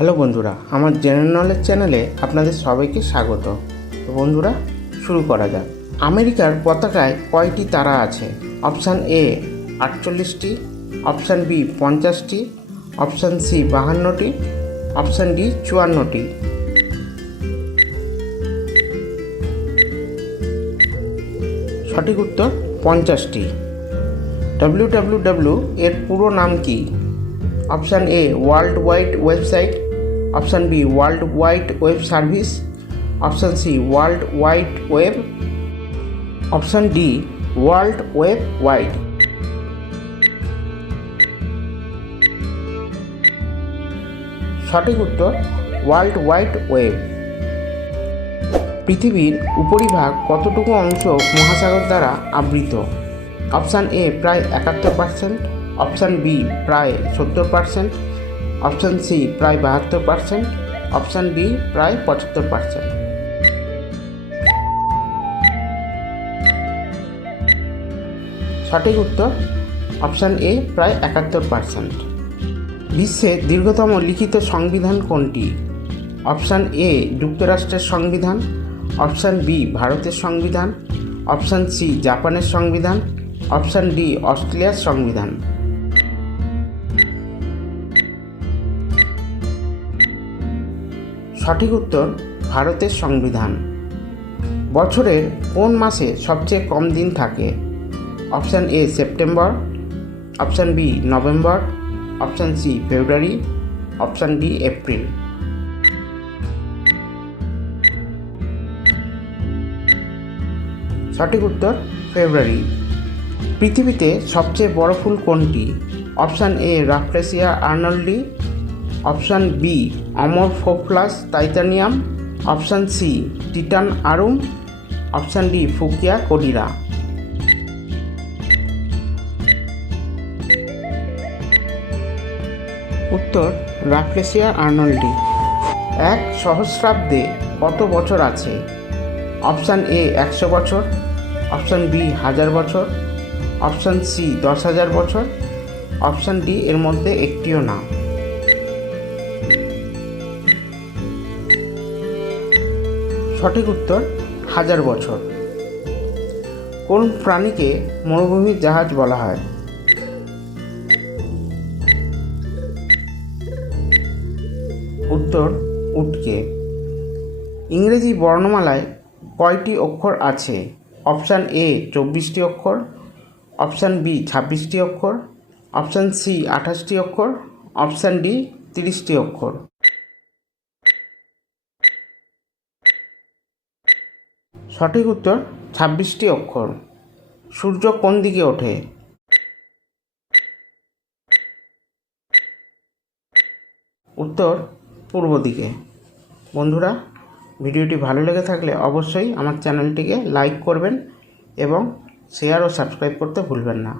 Hello বন্ধুরা, আমার general knowledge চ্যানেলে আপনাদের সবাইকে স্বাগত। বন্ধুরা, শুরু করা যাক। আমেরিকার পতাকায় কয়টি তারা আছে? অপশান এ আটচল্লিশটি, অপশান বি পঞ্চাশটি, অপশান সি বাহান্নটি, অপশান ডি চুয়ান্নটি। সঠিক উত্তর পঞ্চাশটি। ডাব্লিউ ডাব্লিউ ডাব্লিউ এর পুরো নাম কি? Option A world wide website option B, world wide web service. Option C, world wide web. Option D, world web wide. সঠিক উত্তর, ওয়ার্ল্ড ওয়াইড ওয়েব। পৃথিবীর উপরিভাগ কতটুকু অংশ মহাসাগর দ্বারা আবৃত? অপশান এ, প্রায় একাত্তর পার্সেন্ট। অপশান বি, প্রায় সত্তর পার্সেন্ট। অপশান সি প্রায় বাহাত্তর পার্সেন্ট অপশান বি প্রায় পঁচাত্তর পার্সেন্ট সঠিক উত্তর অপশান এ প্রায় একাত্তর পার্সেন্ট বিশ্বের দীর্ঘতম লিখিত সংবিধান কোনটি? অপশান এ যুক্তরাষ্ট্রের সংবিধান। অপশান বি ভারতের সংবিধান। অপশান সি জাপানের সংবিধান। অপশান ডি অস্ট্রেলিয়ার সংবিধান। সঠিক উত্তর ভারতের সংবিধান। বছরের কোন মাসে সবচেয়ে কম দিন থাকে? Option A, September. Option B, November. Option C, February. Option D, April. সঠিক উত্তর, ফেব্রুয়ারি। পৃথিবীতে সবচেয়ে বড় ফুল কোনটি? Option A, Rafflesia arnoldii. Option B Amar Amorphophallus titanium. Option C Titan arum. Option D ফুকিয়া কোডিরা। উত্তর রাফ্লেসিয়া আর্নল্ডি। এক সহস্রাব্দে কত বছর আছে? অপশান এ একশো বছর। অপশান বি হাজার বছর। অপশান সি দশ হাজার বছর। অপশান ডি এর মধ্যে একটিও না। সঠিক উত্তর, হাজার বছর। কোন প্রাণীকে মরুভূমির জাহাজ বলা হয়? উত্তর, উটকে। ইংরেজি বর্ণমালায় কয়টি অক্ষর আছে? অপশান এ, চব্বিশটি অক্ষর, অপশান বি, ছাব্বিশটি অক্ষর, অপশান সি, আঠাশটি অক্ষর, অপশান ডি, তিরিশটি অক্ষর। সঠিক উত্তর, ছাব্বিশটি অক্ষর। সূর্য কোন দিকে ওঠে? উত্তর, পূর্ব দিকে। বন্ধুরা, ভিডিওটি ভালো লেগে থাকলে অবশ্যই আমার চ্যানেলটিকে লাইক করবেন এবং শেয়ার ও সাবস্ক্রাইব করতে ভুলবেন না।